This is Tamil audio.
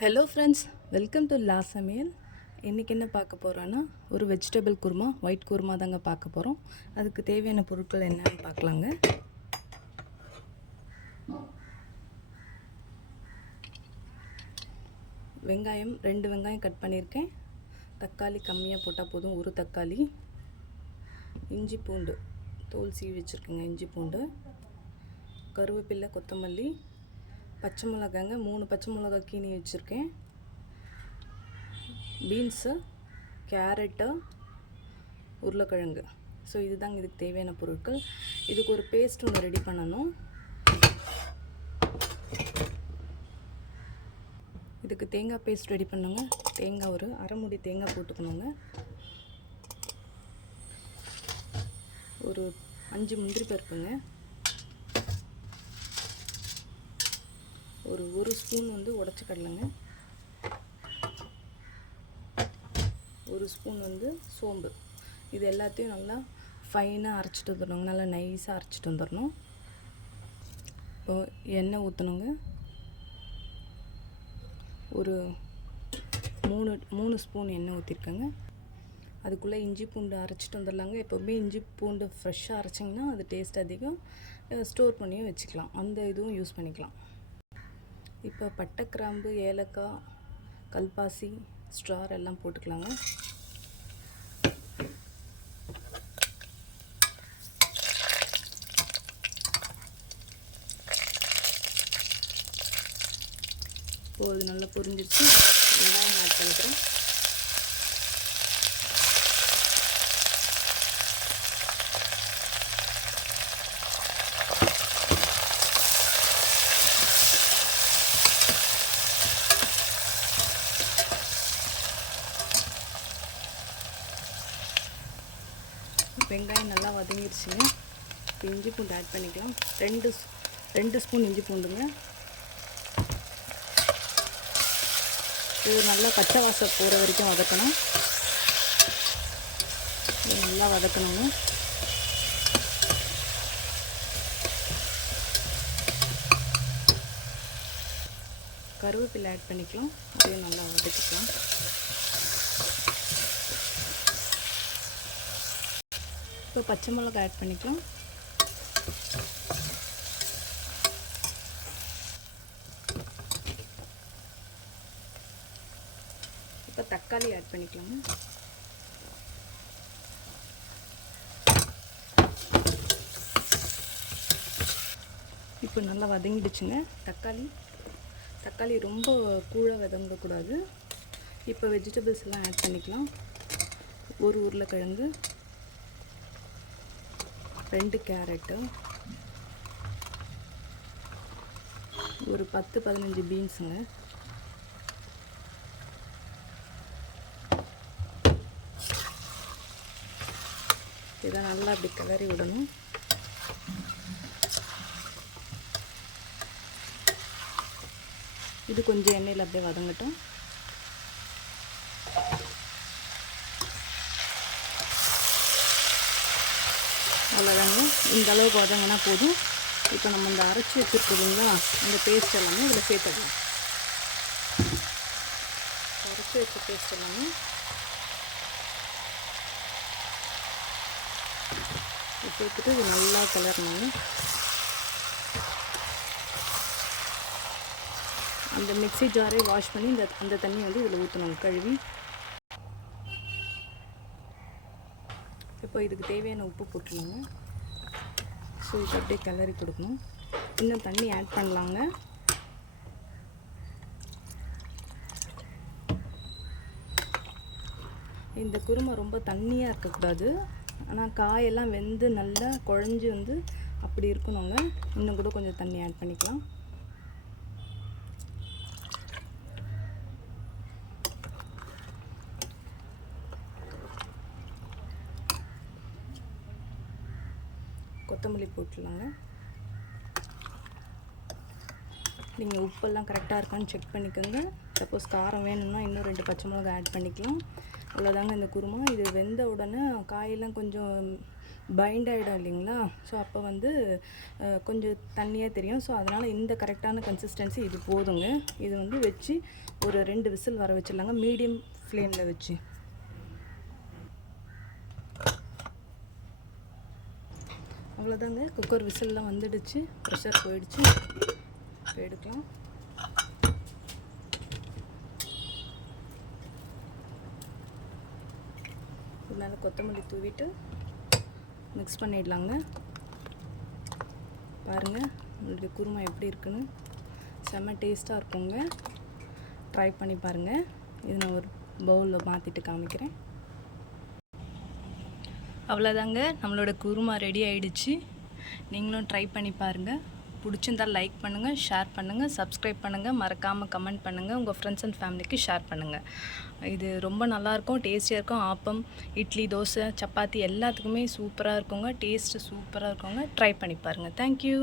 ஹலோ ஃப்ரெண்ட்ஸ், வெல்கம் டு லா சமையல். இன்றைக்கி என்ன பார்க்க போகிறோன்னா, ஒரு வெஜிடபிள் குருமா, ஒயிட் குருமா தாங்க பார்க்க போகிறோம். அதுக்கு தேவையான பொருட்கள் என்னன்னு பார்க்கலாங்க. வெங்காயம் 2 வெங்காயம் கட் பண்ணியிருக்கேன். தக்காளி கம்மியாக போட்டால் போதும், ஒரு தக்காளி. இஞ்சி பூண்டு தோல் சீவி வச்சுருக்கேங்க. இஞ்சி பூண்டு, கருவேப்பிலை, கொத்தமல்லி, பச்சை மிளகாங்க 3 பச்சை மிளகா கீனி வச்சுருக்கேன். பீன்ஸு, கேரட்டு, உருளைக்கிழங்கு. ஸோ இதுதாங்க இதுக்கு தேவையான பொருட்கள். இதுக்கு ஒரு பேஸ்ட் ஒன்று ரெடி பண்ணணும். இதுக்கு தேங்காய் பேஸ்ட் ரெடி பண்ணுங்க. தேங்காய் ஒரு அரை மூடி தேங்காய் போட்டுக்கணுங்க. ஒரு 5 முந்திரி பருப்புங்க. ஒரு ஸ்பூன் வந்து உடச்ச கடலைங்க. ஒரு ஸ்பூன் வந்து சோம்பு. இது எல்லாத்தையும் நல்லா ஃபைனாக அரைச்சிட்டு வந்துடணுங்க. நல்லா நைஸாக அரைச்சிட்டு வந்துடணும். இப்போது எண்ணெய் ஊற்றணுங்க. ஒரு 3 ஸ்பூன் எண்ணெய் ஊற்றிருக்கேங்க. அதுக்குள்ளே இஞ்சி பூண்டு அரைச்சிட்டு வந்துடலாங்க. எப்போவுமே இஞ்சி பூண்டு ஃப்ரெஷ்ஷாக அரைச்சிங்கன்னா அது டேஸ்ட் அதிகம். ஸ்டோர் பண்ணியும் வச்சுக்கலாம். அந்த இதுவும் யூஸ் பண்ணிக்கலாம். இப்போ பட்டை, கிராம்பு, ஏலக்காய், கல்பாசி, ஸ்டார் எல்லாம் போட்டுக்கலாங்க. இப்போது அது நல்லா பொரிஞ்சிருச்சு. வெங்காயம் ஆட் பண்ணிக்கிறேன். வெங்காயம் நல்லா வதங்கிடுச்சுங்க. இப்போ இஞ்சி பூண்டு ஆட் பண்ணிக்கலாம். 2 ஸ்பூன் இஞ்சி பூண்டுங்க. இது நல்லா பச்சை வாசம் போகிற வரைக்கும் வதக்கணும். நல்லா வதக்கணுங்க. கருவேப்பிலை ஆட் பண்ணிக்கலாம். அதையும் நல்லா வதக்கிக்கலாம். இப்போ பச்சை மிளகாய் ஆட் பண்ணிக்கலாம். இப்போ தக்காளி ஆட் பண்ணிக்கலாங்க. இப்போ நல்லா வதங்கிடுச்சுங்க. தக்காளி ரொம்ப கூழ வதங்கக்கூடாது. இப்போ வெஜிடபிள்ஸ் எல்லாம் ஆட் பண்ணிக்கலாம். ஒரு உருளைக்கிழங்கு, 2 கேரட்டு, ஒரு 10-15 பீன்ஸுங்க, இதை நல்லா அப்படி கிளறி விடணும். இது கொஞ்சம் எண்ணெயில் அப்படியே வதங்கட்டும். அவ்வளோதாங்க. இந்த அளவுக்கு வதங்கினா போதும். இப்போ நம்ம இந்த அரைச்சி வச்சுருக்கோங்களா, இந்த பேஸ்ட் எல்லாமே இதில் சேர்த்துடலாம். அரைச்சி வச்ச பேஸ்ட் எல்லாமே சேர்த்துட்டு இது நல்லா கிளறணுங்க. அந்த மிக்ஸி ஜாரை வாஷ் பண்ணி அந்த தண்ணி வந்து இதில் ஊற்றணும், கழுவி. இப்போ இதுக்கு தேவையான உப்பு போட்டுருங்க. ஸோ இது அப்படியே கிளறி கொடுக்கணும். இன்னும் தண்ணி ஆட் பண்ணலாங்க. இந்த குருமா ரொம்ப தண்ணியாக இருக்கக்கூடாது. ஆனால் காயெல்லாம் வெந்து நல்லா குழஞ்சி வந்து அப்படி இருக்கணுங்க. இன்னும் கூட கொஞ்சம் தண்ணி ஆட் பண்ணிக்கலாம். கொத்தமல்லி போட்டுடலாங்க. நீங்கள் உப்பெல்லாம் கரெக்டாக இருக்கான்னு செக் பண்ணிக்கோங்க. சப்போஸ் காரம் வேணும்னா இன்னும் 2 பச்சை மிளகாய் ஆட் பண்ணிக்கலாம். அவ்வளோதாங்க இந்த குருமா. இது வெந்த உடனே காயெல்லாம் கொஞ்சம் பைண்ட் ஆகிடும் இல்லைங்களா. ஸோ அப்போ வந்து கொஞ்சம் தண்ணியாக தெரியும். ஸோ அதனால் இந்த கரெக்டான கன்சிஸ்டன்சி இது போதுங்க. இது வந்து வச்சு ஒரு 2 விசில் வர வச்சிடலாங்க, மீடியம் ஃப்ளேமில் வச்சு. அவ்வளோதாங்க, குக்கர் விசில்லாம் வந்துடுச்சு, ப்ரெஷர் போயிடுச்சு. இப்போ எடுக்கலாம். மேலே கொத்தமல்லி தூவிட்டு மிக்ஸ் பண்ணிடலாங்க. பாருங்கள் நம்மளுடைய குருமா எப்படி இருக்குன்னு, செம்ம டேஸ்ட்டாக இருக்குங்க. ட்ரை பண்ணி பாருங்கள். இது நான் ஒரு பவுலில் மாற்றிட்டு காமிக்கிறேன். அவ்வளோதாங்க, நம்மளோட குருமா ரெடி ஆகிடுச்சு. நீங்களும் ட்ரை பண்ணி பாருங்கள். பிடிச்சிருந்தால் லைக் பண்ணுங்கள், ஷேர் பண்ணுங்கள், சப்ஸ்கிரைப் பண்ணுங்கள், மறக்காமல் கமெண்ட் பண்ணுங்கள், உங்கள் ஃப்ரெண்ட்ஸ் அண்ட் ஃபேமிலிக்கு ஷேர் பண்ணுங்கள். இது ரொம்ப நல்லாயிருக்கும், டேஸ்டியாக இருக்கும். ஆப்பம், இட்லி, தோசை, சப்பாத்தி எல்லாத்துக்குமே சூப்பராக இருக்குங்க. டேஸ்ட்டு சூப்பராக இருக்குங்க. ட்ரை பண்ணி பாருங்கள். தேங்க்யூ.